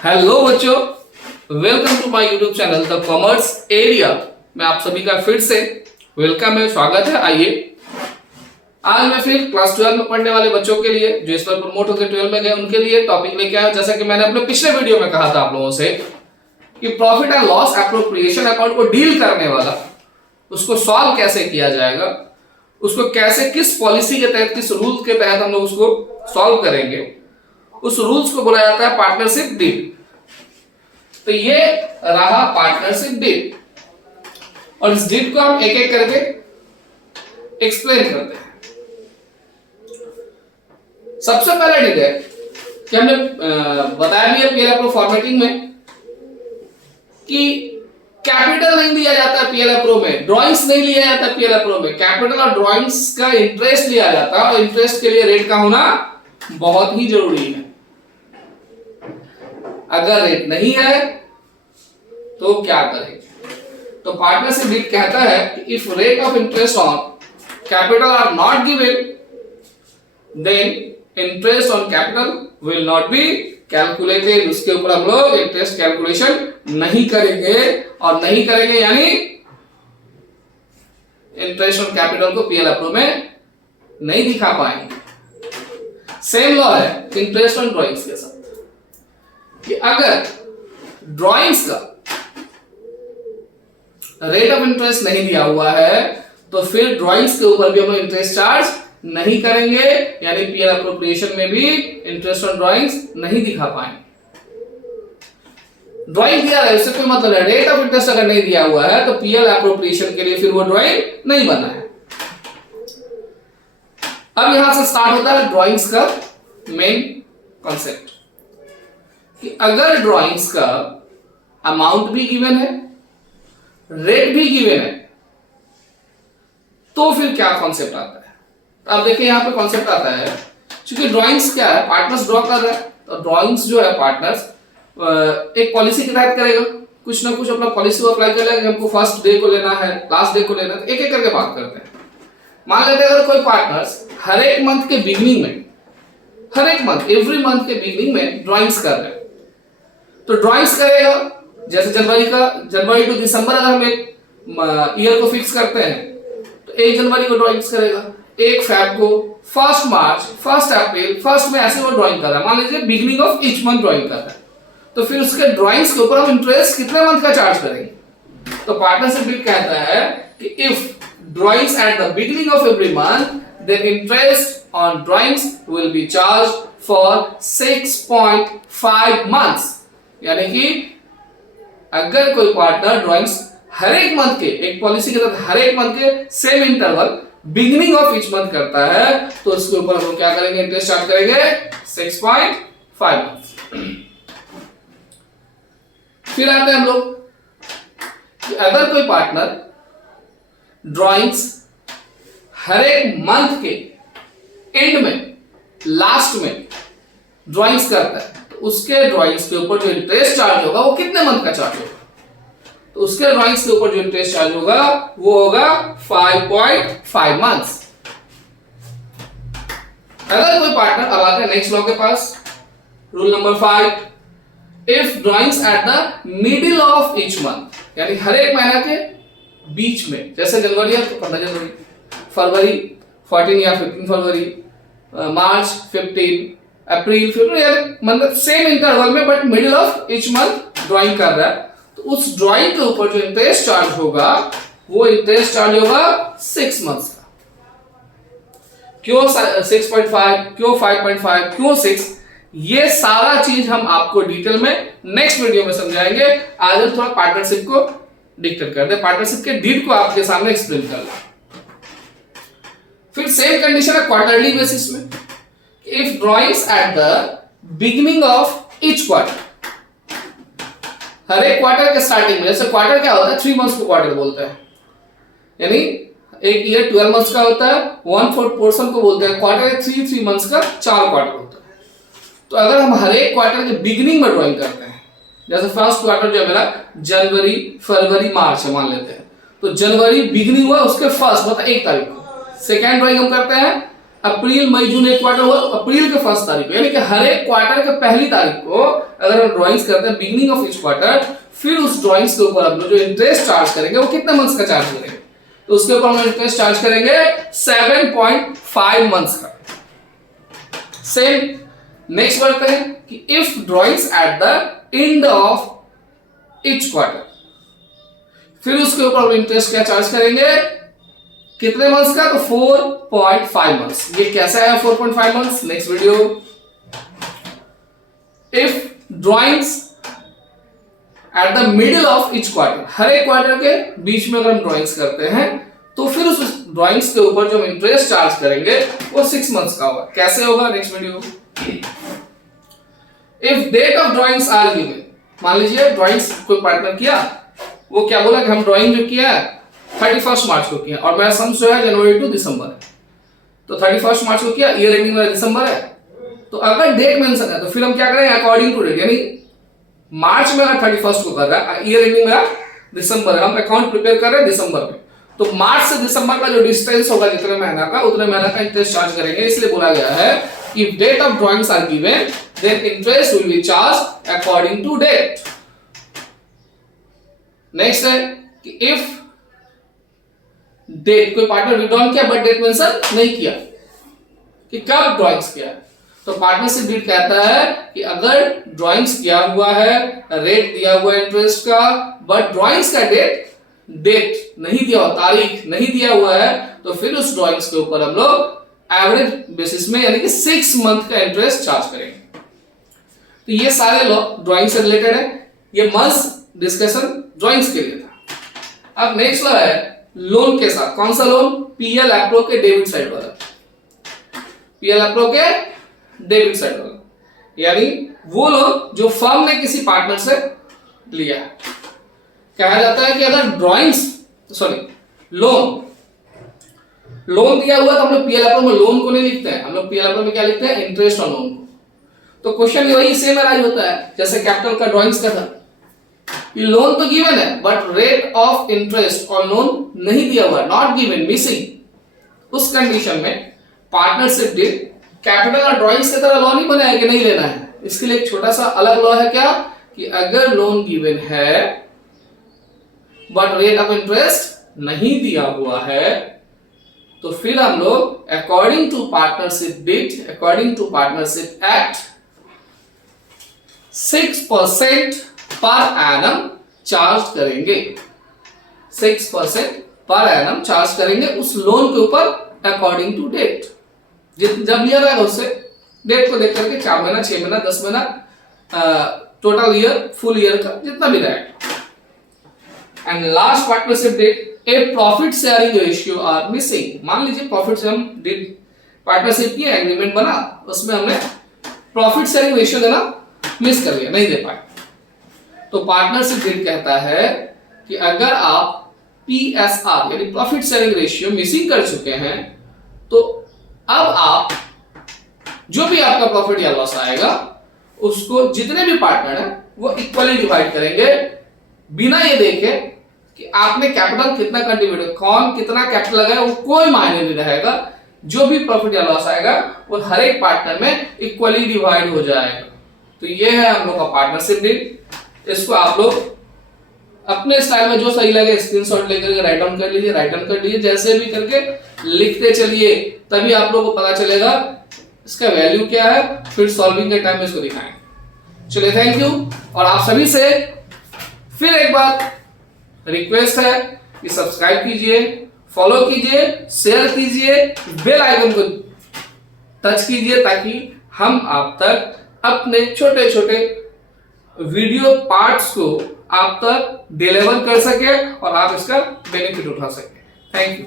Hello बच्चों, welcome to my YouTube channel the commerce area में आप सभी का फिर से वेलकम है, स्वागत है। आइए आज मैं फिर क्लास 12 में पढ़ने वाले बच्चों के लिए जो इस बार प्रमोट होकर 12 में गए उनके लिए टॉपिक लेके आया। जैसा कि मैंने अपने पिछले वीडियो में कहा था आप लोगों से कि profit and loss appropriation account को डील करने वाला उसको सॉल्व कैसे किया जाएगा, उसको कैसे किस पॉलिसी के तहत किस रूल के तहत हम लोग उसको सॉल्व करेंगे, उस रूल्स को बोला जाता है पार्टनरशिप डील। तो ये रहा पार्टनरशिप डील और इस डील को हम एक एक करके एक्सप्लेन करते हैं। सबसे पहला डील है कि हमने बताया भी है पीएल अप्रो फॉर्मेटिंग में कि कैपिटल नहीं लिया जाता पीएल अप्रो में, ड्राइंग्स नहीं लिया जाता पीएल अप्रो में। कैपिटल और ड्राइंग्स का इंटरेस्ट लिया जाता है और इंटरेस्ट के लिए रेट का होना बहुत ही जरूरी है। अगर रेट नहीं है तो क्या करेंगे? तो पार्टनरशिप डील कहता है कि if rate of interest on capital are not given then interest on capital will not be calculated. उसके ऊपर हम लोग इंटरेस्ट कैलकुलेशन नहीं करेंगे और नहीं करेंगे यानी इंटरेस्ट ऑन कैपिटल को पीएल अप्रो में नहीं दिखा पाएंगे। सेम लॉ है इंटरेस्ट ऑन ड्राइंग्स के साथ कि अगर ड्राइंग्स का रेट ऑफ इंटरेस्ट नहीं दिया हुआ है तो फिर ड्राइंग्स के ऊपर भी हम लोग इंटरेस्ट चार्ज नहीं करेंगे, यानी पीएल अप्रोप्रिएशन में भी इंटरेस्ट ऑन ड्राइंग्स नहीं दिखा पाएंगे। ड्राइंग दिया है उससे कोई मतलब है, रेट ऑफ इंटरेस्ट अगर नहीं दिया हुआ है तो पीएल अप्रोप्रिएशन के लिए फिर वो ड्राइंग नहीं बना है। अब यहां से स्टार्ट होता है ड्राइंग्स का मेन कॉन्सेप्ट कि अगर ड्राइंग्स का अमाउंट भी गिवन है, रेट भी गिवन है, तो फिर क्या कॉन्सेप्ट आता है? तो आप देखिए यहां पे कॉन्सेप्ट आता है, क्योंकि ड्राइंग्स क्या है, पार्टनर्स ड्रॉ कर रहे हैं तो ड्राइंग्स जो है पार्टनर्स एक पॉलिसी के तहत करेगा, कुछ ना कुछ अपना पॉलिसी को अप्लाई कर लेगा। हमको फर्स्ट डे को लेना है, लास्ट डे को लेना है, एक एक करके बात करते हैं। मान लेते हैं अगर कोई पार्टनर्स हर एक मंथ के बिगिनिंग में, हर एक मंथ एवरी मंथ के बिगिनिंग में ड्राइंग्स कर रहे हैं तो ड्राइंग्स करेगा। जैसे जनवरी टू दिसंबर अगर हम एक ईयर को फिक्स करते हैं तो 1 जनवरी को ड्राइंग्स करेगा, 1 फैब को, 1 मार्च, 1 अप्रैल, 1 में ऐसे वो ड्राइंग कर रहा है। मान लीजिए beginning of each month drawing कर रहा है तो फिर उसके ड्राइंग्स के ऊपर हम इंटरेस्ट कितने मंथ का चार्ज करेंगे? तो पार्टनरशिप डील कहता है कि if drawings at the beginning of every month then interest on drawings will be charge for 6.5 months. यानी कि अगर कोई पार्टनर ड्राइंग्स हर एक मंथ के एक पॉलिसी के तहत हर एक मंथ के same interval beginning of each month करता है तो उसके ऊपर हम लोग क्या करेंगे? इंटरेस्ट चार्ज करेंगे 6.5 मंथ्स। फिर आते हैं हम लोग कि अगर कोई पार्टनर ड्राइंग्स हर एक मंथ के एंड में, लास्ट में ड्राइंग्स करता है तो उसके ड्राइंग्स के ऊपर जो इंटरेस्ट चार्ज होगा वो कितने मंथ का चार्ज होगा? तो उसके ड्राइंग्स के ऊपर जो इंटरेस्ट चार्ज होगा वो होगा 5.5 मंथ्स। अगर कोई पार्टनर, अब आते हैं नेक्स्ट लॉ के पास, rule number 5, if drawings at the middle of each month, यानी हर एक महीना के बीच में, जैसे जनवरी है तो 15 जनवरी, फरवरी 14 या 15 फरवरी, मार्च 15, अप्रैल 15, मतलब सेम इंटरवल में but middle of each month drawing कर रहा है तो उस ड्राइंग के ऊपर जो इंटरेस्ट चार्ज होगा वो इंटरेस्ट चार्ज होगा 6 मंथ्स का। क्यों 6.5, क्यों 5.5, क्यों 6? ये सारा चीज हम आपको डिटेल में नेक्स्ट वीडियो में समझाएंगे। आज हम थोड़ा पार्टनरशिप को डिक्टेट कर दे, पार्टनरशिप के डीड को आपके सामने एक्सप्लेन कर ले। फिर सेम कंडीशन है क्वार्टरली बेसिस में, if drawings at the beginning of each quarter, हर एक क्वार्टर के स्टार्टिंग में, जैसे क्वार्टर क्या होता है 3 मंथ्स को क्वार्टर बोलते हैं, यानी एक ईयर 12 मंथ्स का होता है, 1/4 पोर्शन को बोलते हैं क्वार्टर, 3 मंथ्स का 4 क्वार्टर होता है। तो अगर हम हर एक क्वार्टर के बिगिनिंग में ड्राइंग करते हैं, जैसे फर्स्ट क्वार्टर जो है मेरा जनवरी, फरवरी, मार्च है मान लेते हैं, तो जनवरी बिगिनिंग हुआ उसके फर्स्ट मतलब 1 तारीख को, सेकेंड ड्राइंग हम करते हैं अप्रैल मई जून एक क्वार्टर हुआ, अप्रैल के फर्स्ट तारीख को, यानी कि हर एक क्वार्टर के पहली तारीख को अगर हम ड्राइंग्स करते हैं बिगिनिंग ऑफ ईच क्वार्टर, फिर उस ड्राइंग्स के ऊपर हम जो इंटरेस्ट चार्ज करेंगे वो कितने मंथ्स का चार्ज करेंगे, तो उसके ऊपर हम इंटरेस्ट चार्ज करेंगे 7.5 मंथ्स का। सेम नेक्स्ट बढ़ते हैं कि if drawings at the end of each quarter, फिर उसके ऊपर हम इंटरेस्ट क्या चार्ज करेंगे, कितने मंथ्स का, तो 4.5 मंथ्स। ये कैसा है 4.5 months, next video. If drawings at the middle of each quarter, हर एक क्वार्टर के बीच में अगर हम ड्राइंग्स करते हैं तो फिर उस ड्राइंग्स के ऊपर जो हम इंटरेस्ट चार्ज करेंगे वो 6 मंथ्स का होगा। कैसे होगा, next video. If date of drawings are given, मान लीजिए ड्राइंग्स कोई पार्टनर किया, वो क्या बोला कि हम ड्राइंग जो किया है 31 मार्च को किया और मेरा सम्स जो है जनवरी टू दिसंबर है, तो 31 मार्च को किया, ईयर एंडिंग मेरा दिसंबर है, तो अगर डेट मेंशन है तो फिर हम क्या करें अकॉर्डिंग टू डेट, यानी मार्च में अगर 31 को कर रहा है, ईयर एंडिंग मेरा दिसंबर है, हम अकाउंट प्रिपेयर कर रहे हैं दिसंबर में, तो मार्च से दिसंबर का जो डिस्टेंस होगा जितने महीना का उतने महीना का इंटरेस्ट चार्ज करेंगे। इसलिए बोला गया है कि date of drawings are given then interest will be charge according to date. Next है कि इफ डेट, कोई पार्टनर विड्रॉल किया बट डेट मेंशन नहीं किया कि कब ड्राइंग्स किया, तो पार्टनरशिप डीड कहता है कि अगर ड्राइंग्स किया हुआ है, रेट दिया हुआ है इंटरेस्ट का, बट ड्राइंग्स का डेट नहीं दिया हुआ, तारीख नहीं दिया हुआ है, तो फिर उस ड्राइंग्स के ऊपर हम लोग एवरेज बेसिस में यानी कि 6 मंथ का इंटरेस्ट चार्ज करेंगे। तो ये सारे लॉ ड्राइंग से रिलेटेड है, ये मंथ्स डिस्कशन ड्राइंग्स के लिए था। अब नेक्स्ट लॉ है लोन के साथ, कौन सा लोन, पीएल एप्रो के डेबिट साइड वाला, पीएल एप्रो के डेबिट साइड वाला, यानी वो लोन जो फर्म ने किसी पार्टनर से लिया है। कहा जाता है कि अगर ड्राइंग्स लोन दिया हुआ तो हम लोग पीएल एप्रो में लोन को नहीं लिखते हैं, हम लोग पीएल एप्रो में क्या लिखते हैं, इंटरेस्ट ऑन लोन को। तो क्वेश्चन वही सेम अराइज होता है जैसे कैपिटल का ड्राइंग्स का था, लोन तो गिवन है but rate of interest on loan नहीं दिया हुआ, नॉट गिवन, मिसिंग। उस कंडीशन में पार्टनरशिप डीड कैपिटल और ड्राइंग्स की तरह लॉ नहीं बनाया कि नहीं लेना है, इसके लिए एक छोटा सा अलग लॉ है क्या, कि अगर लोन गिवन है बट रेट ऑफ इंटरेस्ट नहीं दिया हुआ है तो फिर हम लोग according to partnership deed, according to partnership act 6% पर एनम चार्ज करेंगे, 6% पर एनम चार्ज करेंगे उस लोन के ऊपर अकॉर्डिंग टू डेट। जब लिया रहेगा उससे डेट को देख करके 4 महीना 6 महीना 10 महीना टोटल ईयर फुल ईयर का जितना भी रहेगा। And last partnership deed, a profit sharing ratio are missing, मान लीजिए प्रॉफिट से हम डीड पार्टनरशिप की एग्रीमेंट बना, उसमें हमने प्रॉफिट शेयरिंग रेशियो देना मिस कर लिया, नहीं दे पाए, तो पार्टनरशिप डीड कहता है कि अगर आप PSR यानी प्रॉफिट शेयरिंग रेशियो मिसिंग कर चुके हैं तो अब आप जो भी आपका प्रॉफिट या लॉस आएगा उसको जितने भी पार्टनर हैं वो इक्वली डिवाइड करेंगे, बिना ये देखे कि आपने कैपिटल कितना कंट्रीब्यूट, कौन कितना कैपिटल लगाया, वो कोई मायने नहीं रहेगा। जो भी प्रॉफिट या लॉस आएगा वो हर एक पार्टनर में इक्वली डिवाइड हो जाएगा। तो ये है हम लोग का पार्टनरशिप डीड। इसको आप लोग अपने स्टाइल में जो सही लगे स्क्रीनशॉट लेकर राइट डाउन कर लीजिए, राइट डाउन कर लीजिए, जैसे भी करके लिखते चलिए, तभी आप लोगों को पता चलेगा इसका वैल्यू क्या है, फिर सॉल्विंग के टाइम में इसको दिखाएंगे। चलिए थैंक यू। और आप सभी से फिर एक बार रिक्वेस्ट है कि सब्सक्राइब कीजिए, फॉलो कीजिए, शेयर कीजिए, बेल आइकन को टच कीजिए ताकि हम आप तक अपने छोटे छोटे वीडियो पार्ट्स को आप तक डिलीवर कर सके और आप इसका बेनिफिट उठा सके। Thank you.